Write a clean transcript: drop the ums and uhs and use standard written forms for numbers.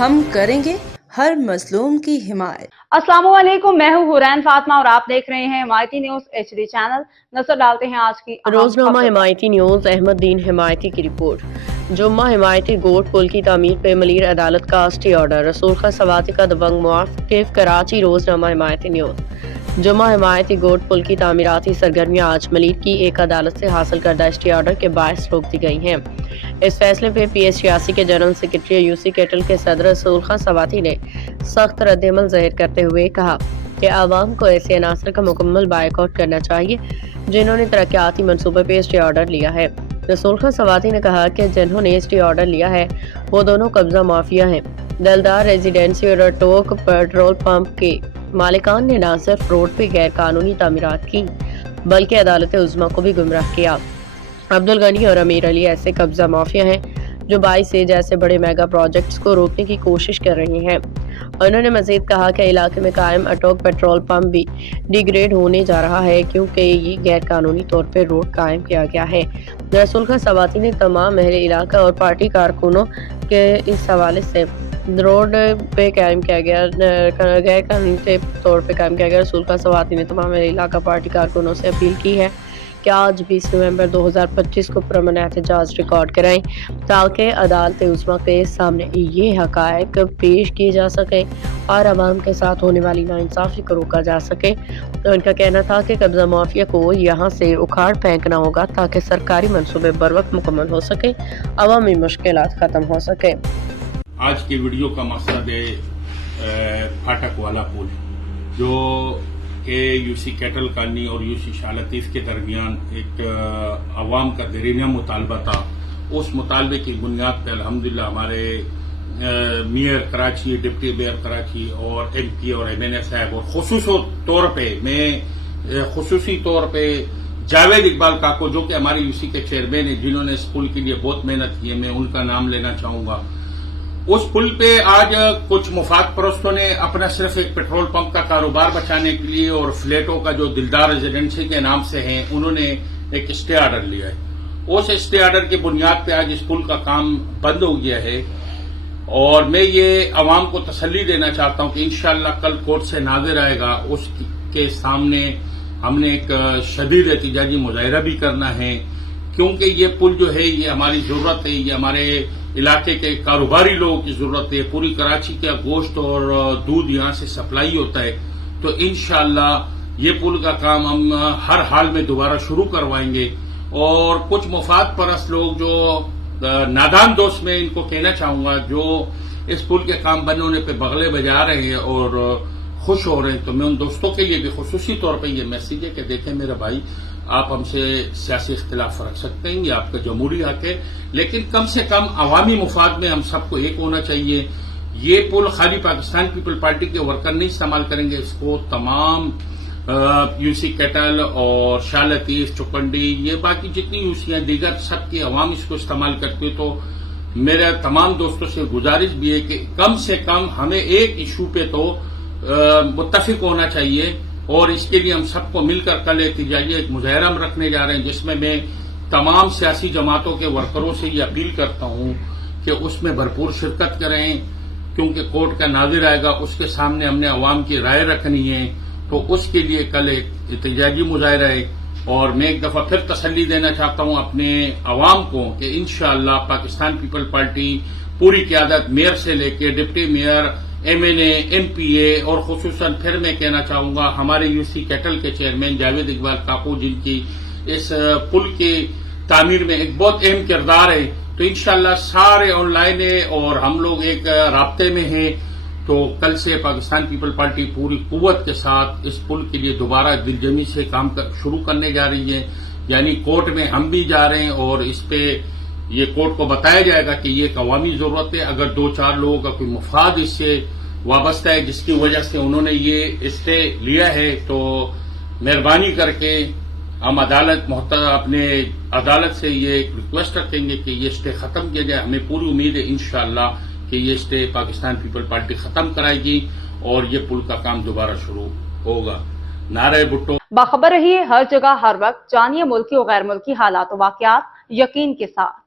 ہم کریں گے ہر مظلوم کی حمایت۔ السلام علیکم، میں ہوں حورین فاطمہ اور آپ دیکھ رہے ہیں حمایتی نیوز HD چینل۔ نظر ڈالتے ہیں آج کی روزنامہ حمایتی نیوز۔ احمد دین حمایتی کی رپورٹ۔ جمعہ حمایتی گوٹ پل کی تعمیر پہ ملیر عدالت کا اسٹے آرڈر، رسول خان سواتی کا دبنگ موقف۔ کراچی۔ روزنامہ حمایتی نیوز۔ جمعہ حمایتی گوٹ پل کی تعمیراتی سرگرمیاں آج ملیر کی ایک عدالت سے حاصل کردہ اسٹے آرڈر کے باعث روک دی گئی ہیں۔ اس فیصلے پہ PS86 کے جنرل سیکرٹری UC کیٹل کے صدر رسول خان سواتی نے سخت رد عمل ظاہر کرتے ہوئے کہا کہ عوام کو ایسے عناصر کا مکمل بائیکاٹ کرنا چاہیے جنہوں نے ترقیاتی منصوبے پہ اسٹے آرڈر لیا ہے۔ رسول خان سواتی نے کہا کہ جنہوں نے اسٹے آرڈر لیا ہے وہ دونوں قبضہ مافیا ہیں۔ دلدار ریزیڈینسی اور اٹوک پیٹرول پمپ کے مالکان نے نہ صرف روڈ پہ غیر قانونی تعمیرات کی بلکہ عدالت عظمیٰ کو بھی گمراہ کیا۔ عبدالغنی اور امیر علی ایسے قبضہ مافیا ہیں جو 22 جیسے بڑے میگا پروجیکٹس کو روکنے کی کوشش کر رہے ہیں۔ انہوں نے مزید کہا کہ علاقے میں قائم اٹوک پیٹرول پمپ بھی ڈی گریڈ ہونے جا رہا ہے کیونکہ یہ غیر قانونی طور پہ روڈ قائم کیا گیا ہے۔ رسول خان سواتی نے تمام اہل علاقہ اور پارٹی کارکنوں کے اس حوالے سے روڈ پہ قائم کیا گیا غیر قانونی طور پہ قائم کیا گیا رسول خان سواتی نے تمام اہل علاقہ پارٹی کارکنوں سے اپیل کی ہے کہ آج 20 نومبر 2025 کو پرامن احتجاج ریکارڈ کرائیں تاکہ عدالت عظمیٰ کے سامنے یہ حقائق پیش کیے جا سکیں اور عوام کے ساتھ ہونے والی ناانصافی کو روکا جا سکے۔ ان کا کہنا تھا کہ قبضہ مافیا کو یہاں سے اکھاڑ پھینکنا ہوگا تاکہ سرکاری منصوبے بروقت مکمل ہو سکیں، عوامی مشکلات ختم ہو سکیں۔ آج کی ویڈیو کا مقصد ہے پھاٹک والا پل جو کہ UC کیٹل کالنی اور UC شاہ لطیف کے درمیان ایک عوام کا دیرینہ مطالبہ تھا۔ اس مطالبے کی بنیاد پہ الحمدللہ ہمارے mayor Karachi, deputy mayor Karachi اور MP اور MNA صاحب اور خصوصی طور پہ جاوید اقبال کاکو جو کہ ہمارے UC کے چیئرمین ہیں جنہوں نے اس پل کے لیے بہت محنت کی ہے، میں ان کا نام لینا چاہوں گا۔ اس پل پہ آج کچھ مفاد پرستوں نے اپنا صرف ایک پیٹرول پمپ کا کاروبار بچانے کے لیے اور فلیٹوں کا جو دلدار ریزیڈینسی کے نام سے ہیں انہوں نے ایک اسٹے آرڈر لیا ہے۔ اس اسٹے آرڈر کی بنیاد پہ آج اس پل کا کام بند ہو گیا ہے اور میں یہ عوام کو تسلی دینا چاہتا ہوں کہ انشاءاللہ کل کورٹ سے ناظر آئے گا، اس کے سامنے ہم نے ایک شدید احتجاجی مظاہرہ بھی کرنا ہے کیونکہ یہ پل جو ہے یہ ہماری ضرورت ہے، یہ ہمارے علاقے کے کاروباری لوگوں کی ضرورت ہے۔ پوری کراچی کا گوشت اور دودھ یہاں سے سپلائی ہوتا ہے تو انشاءاللہ یہ پل کا کام ہم ہر حال میں دوبارہ شروع کروائیں گے۔ اور کچھ مفاد پرست لوگ جو نادان دوست میں ان کو کہنا چاہوں گا جو اس پل کے کام بند ہونے پہ بغلے بجا رہے ہیں اور خوش ہو رہے ہیں تو میں ان دوستوں کے لیے بھی خصوصی طور پہ یہ میسج ہے کہ دیکھیں میرے بھائی، آپ ہم سے سیاسی اختلاف رکھ سکتے ہیں، یہ آپ کا جمہوری حق ہے، لیکن کم سے کم عوامی مفاد میں ہم سب کو ایک ہونا چاہیے۔ یہ پل خالی پاکستان پیپل پارٹی کے ورکر نہیں استعمال کریں گے، اس کو تمام UC کیٹل اور شاہ لطیف، چکنڈی، یہ باقی جتنی UC ہیں دیگر سب کی عوام اس کو استعمال کرتی ہے۔ تو میرا تمام دوستوں سے گزارش بھی ہے کہ کم سے کم ہمیں ایک ایشو پہ تو متفق ہونا چاہیے اور اس کے لیے ہم سب کو مل کر کل احتجاجی ایک مظاہرہ ہم رکھنے جا رہے ہیں جس میں تمام سیاسی جماعتوں کے ورکروں سے یہ اپیل کرتا ہوں کہ اس میں بھرپور شرکت کریں کیونکہ کورٹ کا ناظر آئے گا، اس کے سامنے ہم نے عوام کی رائے رکھنی ہے تو اس کے لیے کل ایک احتجاجی مظاہرہ ہے۔ اور میں ایک دفعہ پھر تسلی دینا چاہتا ہوں اپنے عوام کو کہ انشاءاللہ پاکستان پیپل پارٹی پوری قیادت میئر سے لے کے ڈپٹی میئر، MNA، MPA اور خصوصاً پھر میں کہنا چاہوں گا ہمارے UC کیٹل کے چیئرمین جاوید اقبال کاکو جن کی اس پل کی تعمیر میں ایک بہت اہم کردار ہے، تو انشاءاللہ سارے آن لائن ہیں اور ہم لوگ ایک رابطے میں ہیں تو کل سے پاکستان پیپل پارٹی پوری قوت کے ساتھ اس پل کے لیے دوبارہ دلجمی سے کام شروع کرنے جا رہی ہے۔ یعنی کورٹ میں ہم بھی جا رہے ہیں اور اس پہ یہ کورٹ کو بتایا جائے گا کہ یہ ایک عوامی ضرورت ہے، اگر 2-4 لوگوں کا کوئی مفاد اس سے وابستہ ہے جس کی وجہ سے انہوں نے یہ اسٹے لیا ہے تو مہربانی کر کے ہم اپنے عدالت سے یہ ایک ریکویسٹ رکھیں گے کہ یہ اسٹے ختم کیا جائے۔ ہمیں پوری امید ہے انشاءاللہ کہ یہ اسٹے پاکستان پیپل پارٹی ختم کرائے گی اور یہ پل کا کام دوبارہ شروع ہوگا۔ نعرہ بھٹو۔ باخبر رہیے ہر جگہ ہر وقت، جانیے ملکی و غیر ملکی حالات و واقعات یقین کے ساتھ۔